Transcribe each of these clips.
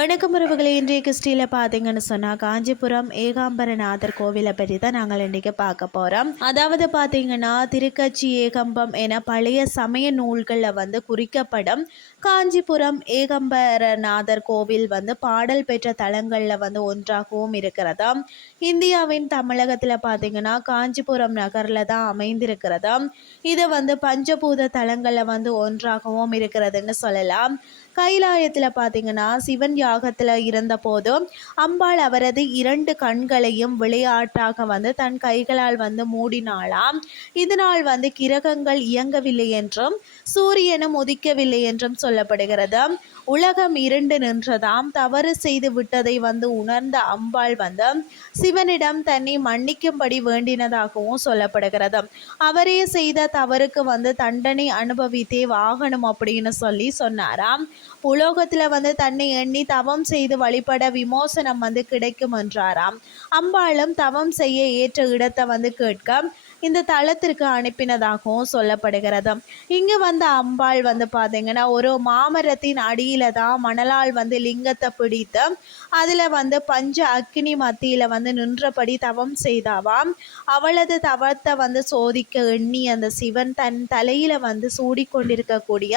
உறவுகளை இன்றைய கிறிஸ்டியில் பார்த்தீங்கன்னு சொன்னால் காஞ்சிபுரம் ஏகாம்பரநாதர் கோவிலை பற்றி தான் நாங்கள் இன்றைக்கி பார்க்க போகிறோம் அதாவது பார்த்தீங்கன்னா திருக்கச்சி ஏகம்பம் என பழைய சமய நூல்களில் வந்து குறிக்கப்படும் காஞ்சிபுரம் ஏகம்பரநாதர் கோவில் வந்து பாடல் பெற்ற தலங்களில் வந்து ஒன்றாகவும் இருக்கிறதா? இந்தியாவின் தமிழகத்தில் பார்த்தீங்கன்னா காஞ்சிபுரம் நகரில் தான் அமைந்திருக்கிறதா? இது வந்து பஞ்சபூத தலங்களில் வந்து ஒன்றாகவும் இருக்கிறதுன்னு சொல்லலாம். கைலாயத்தில் பார்த்தீங்கன்னா சிவன் யாகத்தில் இருந்தபோது அம்பாள் அவரது இரண்டு கண்களையும் விளையாட்டாக வந்து தன் கைகளால் வந்து மூடினாளாம். இதனால் வந்து கிரகங்கள் இயங்கவில்லை என்றும் சூரியனும் உதிக்கவில்லை என்றும் சொல்லப்படுகிறது. உலகம் இருண்டு நின்றதாம் தவறு செய்து விட்டதை வந்து உணர்ந்த அம்பாள் வந்து சிவனிடம் தன்னை மன்னிக்கும்படி வேண்டினதாகவும் சொல்லப்படுகிறது. அவரே செய்த தவறுக்கு வந்து தண்டனை அனுபவித்தே வாகனம் அப்படின்னு சொல்லி சொன்னாராம். உலோகத்தில் வந்து தன்னை எண்ணி தவம் செய்து வழிபட விமோசனம் வந்து கிடைக்கும் என்றாராம். அம்பாளும் தவம் செய்ய ஏற்ற இடத்தை வந்து கேட்க இந்த தளத்திற்கு அனுப்பினதாகவும் சொல்லப்படுகிறது. இங்கே வந்த அம்பாள் வந்து பார்த்தீங்கன்னா ஒரு மாமரத்தின் அடியில் தான் மணலால் வந்து லிங்கத்தை பிடித்து அதில் வந்து பஞ்ச அக்னி மத்தியில் வந்து நின்றபடி தவம் செய்தாவாம் அவளது தவத்தை வந்து சோதிக்க எண்ணி அந்த சிவன் தன் தலையில் வந்து சூடிக்கொண்டிருக்கக்கூடிய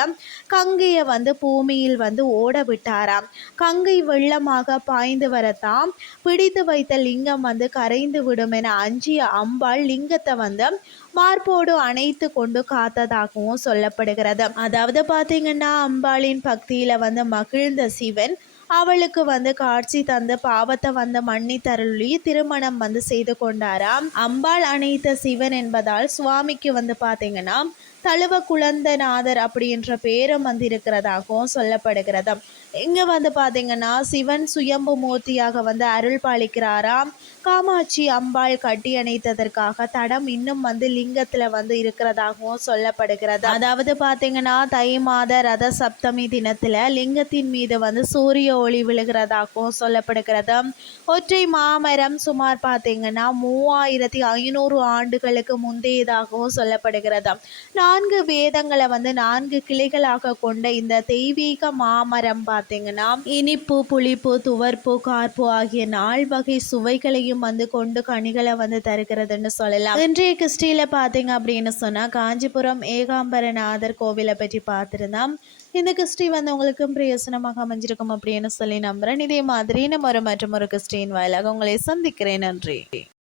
கங்கையை வந்து பூமியில் வந்து ஓட விட்டாராம் கங்கை வெள்ளமாக பாய்ந்து வரத்தாம் பிடித்து வைத்த லிங்கம் வந்து கரைந்து விடும் என அஞ்சிய அம்பாள் லிங்கத்தை வந்து மார்போடு அணைத்து கொண்டு காத்ததாகவும் சொல்லப்படுகிறது. அதாவது பார்த்தீங்கன்னா அம்பாளின் பக்தியில் வந்து மகிழ்ந்த சிவன் அவளுக்கு வந்து காட்சி தந்து பாவத்தை வந்து மன்னித்தருளி திருமணம் வந்து செய்து கொண்டாராம். அம்பாள் அணைத்த சிவன் என்பதால் சுவாமிக்கு வந்து பார்த்தீங்கன்னா தழுவ குழந்தநாதர் அப்படின்ற பேரும் வந்து இருக்கிறதாகவும் சொல்லப்படுகிறது. இங்கே வந்து பார்த்தீங்கன்னா சிவன் சுயம்பு மூர்த்தியாக வந்து அருள் பாலிக்கிறாராம். காமாட்சி அம்பாள் கட்டி அணைத்ததற்காக தடம் இன்னும் வந்து லிங்கத்தில் வந்து இருக்கிறதாகவும் சொல்லப்படுகிறது. அதாவது பார்த்தீங்கன்னா தை மாத ரத சப்தமி தினத்தில் லிங்கத்தின் மீது வந்து சூரிய ஒளி விழுகிறதாகவும் சொல்லப்படுகிறது. ஒற்றை மாமரம் சுமார் பார்த்தீங்கன்னா மூவாயிரத்தி ஐநூறு ஆண்டுகளுக்கு முந்தையதாகவும் சொல்லப்படுகிறது. நான்கு வேதங்களை வந்து நான்கு கிளைகளாக கொண்ட இந்த தெய்வீக மாமரம் பார்த்தீங்கன்னா இனிப்பு புளிப்பு துவர்ப்பு கார்ப்பு ஆகிய நால் வகை சுவைகளையும் வந்து கொண்டு கனிகளை வந்து தருகிறதுன்னு சொல்லலாம். இன்றைய கிறிஸ்டியில் பார்த்தீங்க அப்படின்னு சொன்னா காஞ்சிபுரம் ஏகாம்பரநாதர் கோவிலை பற்றி பார்த்துருந்தோம். இந்த கிறிஸ்டி வந்து உங்களுக்கும் பிரயோசனமாக அமைஞ்சிருக்கும் அப்படின்னு சொல்லி நம்புறேன். இதே மாதிரி நம்ம ஒரு மற்றும் ஒரு கிறிஸ்டின் வாயிலாக உங்களை சந்திக்கிறேன். நன்றி.